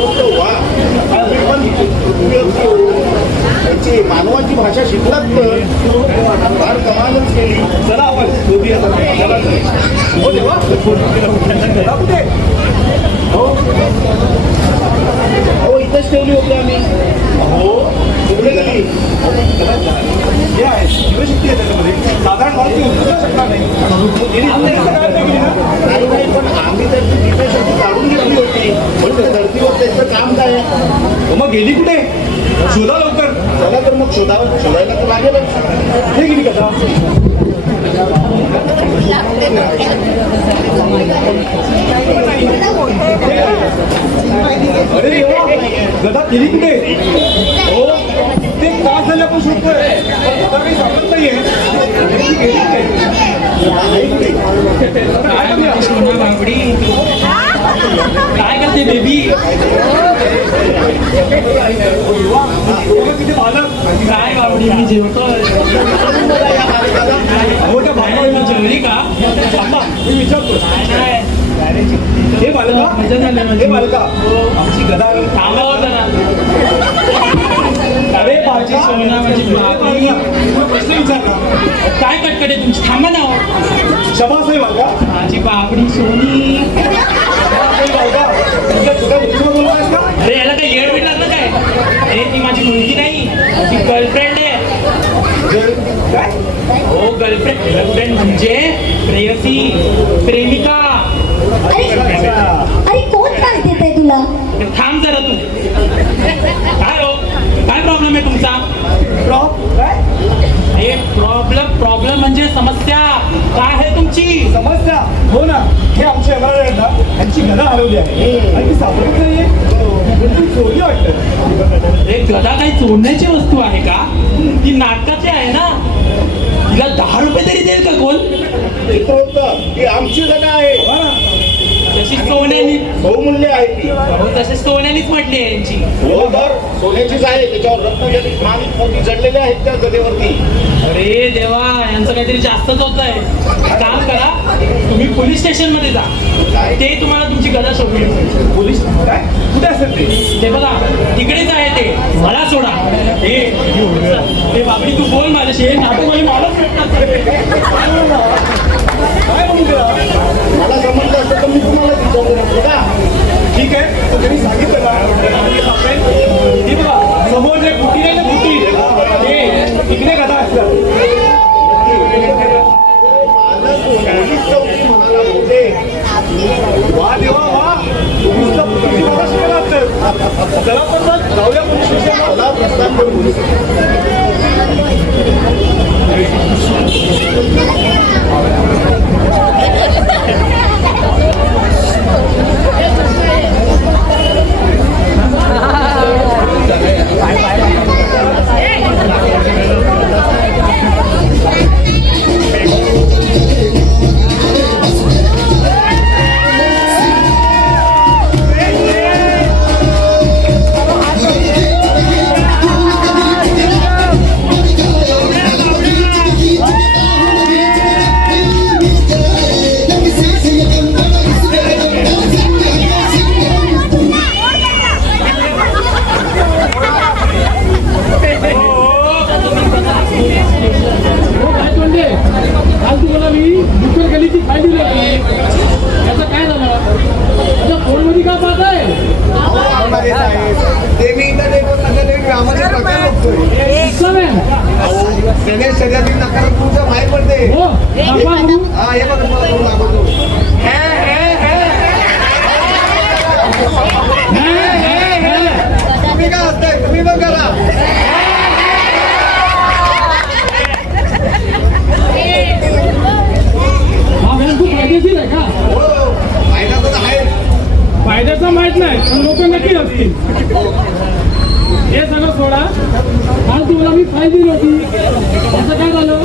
वा त्यांची मानवाची भाषा शिकलात तर फार कमालच केली. चला आपण शोधूया. हो देवा कुठे हो हो इथंच ठेवली होती आम्ही. हो कुठे गेली हे आहे शिवशक्ती आहे त्याच्यामध्ये साधारण मला ती उचलू शकणार नाही. पण आम्ही त्याची दिव्यशक्ती काढून घेतली होती म्हणून धर्तीवर त्याचं काम काय आहे. मग गेली कुठे शोधा लवकर. चला तर मग शोधायला तर लागेलच. कुठे गेली कथा. अरे गदा गेली कुठे. हो ते तास झाले आपण शोधतोय आता काही सापडत नाहीये. काय करते बेबी. किती बालक काय बाबडी मी जेवतोय. जेवली का मी विचारतो. हे बालका हे बालका आमची गदा थांबा होता ना. अरे माझी सोना माझी बाबडी प्रश्न विचारला. काय कटकट आहे तुमची. थांबा ना. क्षमा साहेब बालका माझी बाबडी सोनी. अरे याला काही येड बीड लागलं काय. अरे ती माझी मुलगी नाही ती गर्लफ्रेंड आहे. हो गर्लफ्रेंड म्हणजे प्रेयसी प्रेमिका. अरे कोण त्रास देत आहे तुला. थांब जरा तू. काय हो काय प्रॉब्लेम आहे तुमचा. प्रॉब्लेम म्हणजे समस्या काय आहे तुमची. समस्या हो ना. हे आमचे एमआरआय आहेत ना यांची गदा हरवली आहे आणि ती सापडत नाहीये. चोरी वाटतं. एक गदा काही चोरण्याची वस्तू आहे का. ती नाटकाची आहे ना. तिला 10 रुपये तरी देईल का कोण. ही आमची गदा आहे. तशी सोन्यानी बहुमूल्य आहे ती. तसे सोन्यानीच म्हटली आहे यांची. हो तर सोन्याचीच आहे. त्याच्यावर रत्नजडित माणिक मोती जडलेले आहेत त्या गदेवरती. अरे देवा यांचं काहीतरी जास्तच होत आहे. काम करा तुम्ही पोलीस स्टेशन मध्ये जा. ते तुम्हाला तुमची गदा शोधून. पोलीस काय कुठे असेल ते बघा तिकडेच आहे ते. मला सोडा. ते बाबडी तू बोल माझ्याशी. हे नाटकवाले माणूस भेटतात. काय म्हणून मला समजलं असतं तर मी तुम्हाला विचारलं का. ठीक आहे तर त्यांनी सांगितलं ना. ती बघा समोर जे कुटी आहे ना कुटी ते तिकडे कथा असतात. म्हणाला होते वा देवा वा तुम्ही शिकायला चला पण जाऊया पोलीस स्टेशनला. प्रस्ताव करून शरीरातील नकारात्मक तुमच्या बाहेर पडते. हा हे बघा तुम्ही काय असताय तुम्ही पण करा. फायदेशीर आहे का. फायदा तर आहे. फायद्याचा माहित नाही पण लोक नक्की असतील. हे सगळं सोडा. काल तुम्हाला मी फाईल दिली होती त्याचं काय झालं.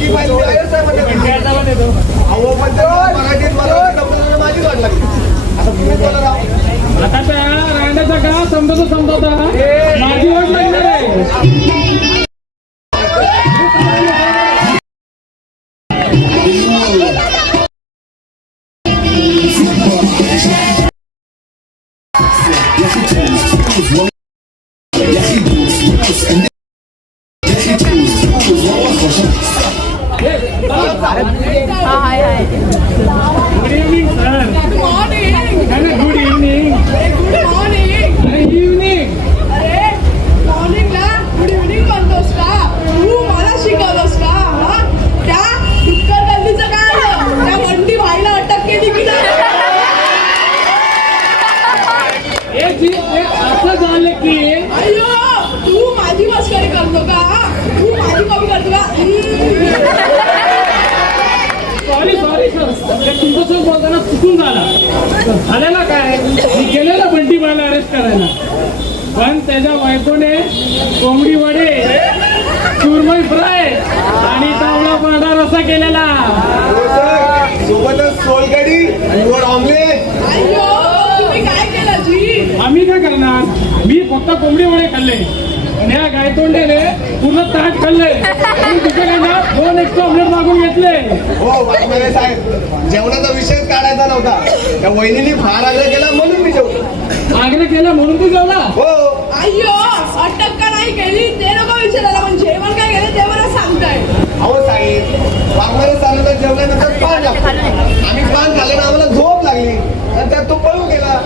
ती फाईल माझी वाट लागली. आता त्या रांड्याचा का समजवता माझी वाट लागणार आहे. तर झालेला काय मी गेलेला बंटी बाला अरेस्ट करायला पण त्याच्या बायकोने कोंबडी वडे चुरमई फ्राय आणि तावडा पांढरा रसा केलेला हो सर, सोबतच सोलकढी आणि गोड ऑमलेट. तुम्ही काय केलं जी? आम्ही काय करणार मी फक्त कोंबडी वडे खाल्ले आणि या गायतोंड्याने पूर्ण ताट खाल्ले आणि तुझ्याकडनं 2 एक्स्ट्रा ऑमलेट मागून घेतले हो वाघमारे साहेब, जेवणाचा विषयच काढायचा नव्हता. त्या वहिनीने फार आग्रह केला म्हणून मी जेवलो. आग्रह केला म्हणून तू जेवला हो अय्यो अटक का नाही केली ते नको विचारायला पण जेवण काय केलं ते मला सांगताय. अहो साहेब, वाघमारे साहेबांना जेवल्यानंतर पान लागतं. आम्ही पान खाल्ल्यानं आम्हाला झोप लागली आणि त्यात तो पळून गेला.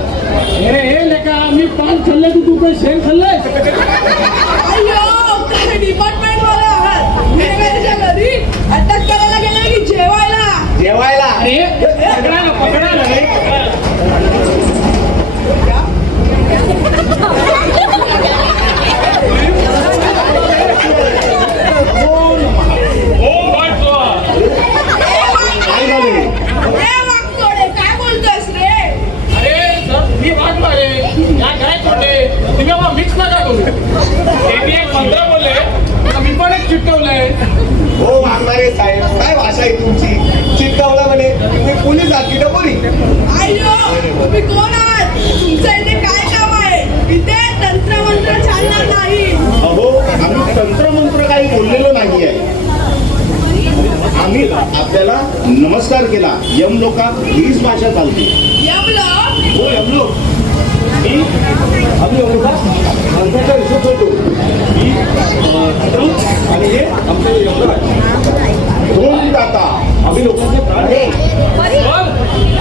हे लेका मी पान खाल्ले तू काय शेण खाल्लंय अय्यो काय डिपार्टमेंट वाले आहात गुन्हेगारीच्या घरी अटक करायला गेलं की जेवायला. जेवायला अरे पकडायला रे काय झाले? ए वागतोडे काय बोलतोयस रे? अरे सर मी वाटलो रे या काय तोडले तुम्ही आम्हाला मिक्स नका करू मी एक मंत्र बोलले मी पण एक चिटकवलंय हो वाघमारे साहेब, काय भाषा आहे तुमची? चिटकावला म्हणे तुम्ही पोलीस आहात की डबोरी? अय्यो तुम्ही कोण आहात? तुमचं इथे काय काम आहे? इथे तंत्रमंत्र चालणार नाही. अहो, आम्ही तंत्रमंत्र काही बोललेलो नाहीये. आम्ही आपल्याला नमस्कार केला. यम लोका हीच भाषा चालते. यमलो हो यमलोक. मी आम्ही आमचा हिशोब होतो. मी आणि हे आमचे यमराज. दोन दाता आम्ही लोकांचे प्राण आहे.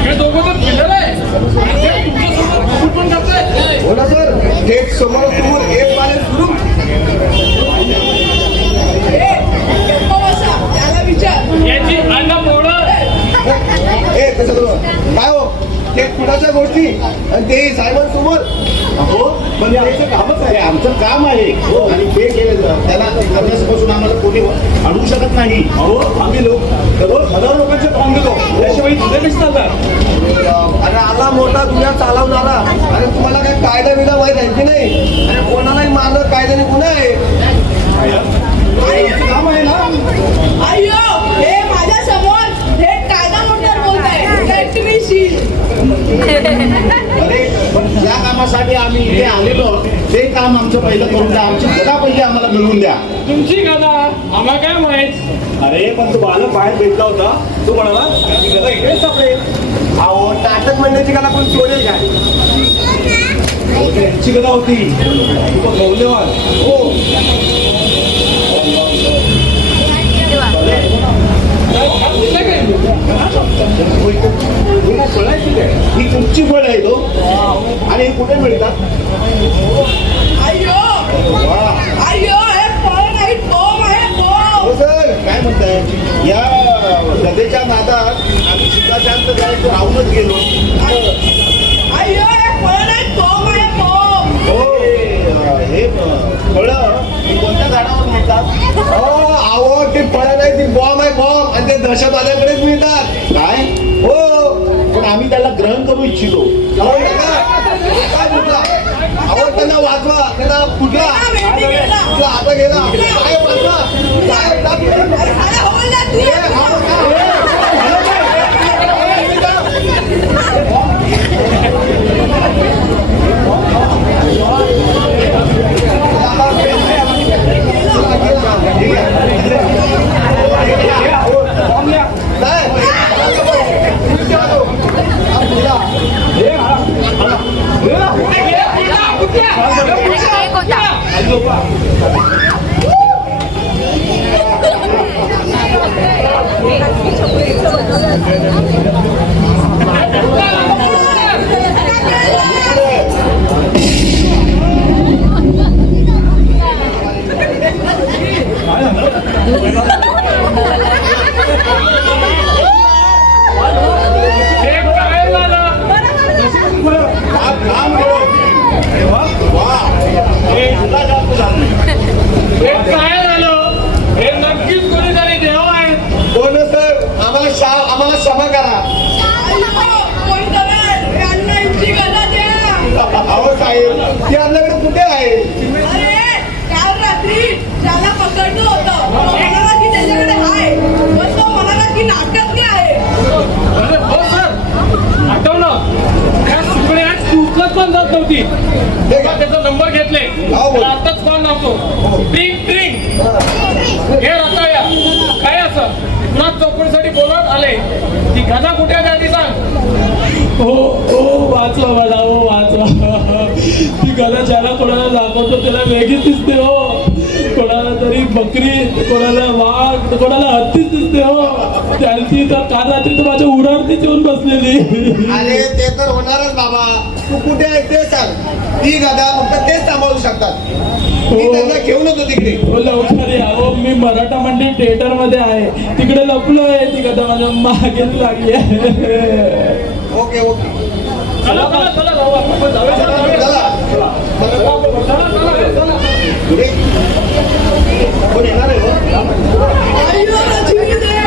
हे दोघं तर फिरलं आहे तुमच्यासोबत पण करताय हो ना सर, थेट समोर एक पाले सुरू. ए गप्प बसा त्याला विचार. याची अन्न पोळं ए कसं करू? काय हो ते कुणाच्या गोष्टी आणि ते साहेबांसमोर. हो पण याचं कामच आहे, आमचं काम आहे. हो आणि ते केलं त्याला करण्यापासून आम्हाला कोणी अडवू शकत नाही. अहो आम्ही लोक हजार लोकांचे काम देतो, त्याशिवाय तुझे कसे चालतात? अरे आला मोठा दुनिया चालवणारा. अरे तुम्हाला काय कायदा बिदा माहीत आहे की नाही? अरे कोणालाही मारलं कायद्याने गुन्हा आहे. काम आहे ना. अय्यो हे माझ्या समोर थेट कायदा मंडळ बोलताय. Let me see. अरे पण ज्या कामासाठी आम्ही इथे आलेलो ते काम आमचं पहिलं करून द्या. आमची गदा पहिली आम्हाला मिळवून द्या. तुमची गदा आम्हाला काय माहित अरे पण तो बालक बाहेर भेटला होता, तो म्हणाला की गदा इकडेच सापडेल. अहो नाटक म्हणण्याची गदा कोण चोरेल काय? त्यांची गदा होती, तो मौल्यवान. हो ही तुमची फळ आहे तो. आणि हे कुठे मिळतात? अय्यो अय्यो हे फळ नाही बोंब आहे हो बोंब. सर, काय म्हणताय? या गदेच्या नादात आम्ही सुद्धा जास्त जायचं राहूनच गेलो. अय्यो हे फळ नाही बोंब आहे बोंब. हो हे फळं कोणत्या झाडावर मिळतात? अहो ते फळं नाही, ती बॉम्ब आहे बॉम्ब. आणि ते दहशतवाद्यांकडेच मिळतात. काय? हो पण आम्ही त्याला ग्रहण करू इच्छितो. काय म्हटला? अहो त्यांना वाचवा, त्यांना कुठला कुठला आता गेला काय वाचवा काय अरे खाली हवलदार तू ये. वा हे तुला जास्त झालं. ती आपल्याकडे कुठे आहे? अरे काल रात्री ज्याला पकडलं होतं तो म्हणाला की त्याच्याकडे आहे, पण तो म्हणाला की नाटकातली आहे. अरे हो सर, आठवलं त्या सुकण्यात चुकत पण जात नव्हती तेव्हा त्याचा नंबर घेतले. त्याला आताच कॉल लावतो. ट्रिंग ट्रिंग, हे रताळ्या काय असं पुन्हा चौकशीसाठी बोलत आले. ती गदा कुठे आहे ती सांग. हो हो, वाचवा मला, हो वाचवा. ती गदा ज्याला कोणाला दाखवतो त्याला वेगळीच दिसते हो. कोणाला तरी बकरी, कोणाला वाघ, कोणाला हत्तीच दिसते हो. त्यांची तर काल रात्री तर माझ्या उरावरतीच येऊन बसलेली. अरे ते तर होणारच बाबा. तू कुठे आहे ते सांग. ती गदा फक्त तेच सांभाळू शकतात. मी त्यांना घेऊन होतो तिकडे. हो लवकर या हो, मी मराठा मंडी थिएटर मध्ये आहे, तिकडे लपलोय. ती गदा माझ्या मागेच लागली आहे. Okay okay. चला चला चला जाऊ आपण. जाऊया, जाऊया. चला. चला चला चला. पुढे. कोण येणार आहे हो? अय्यो, जीव दे.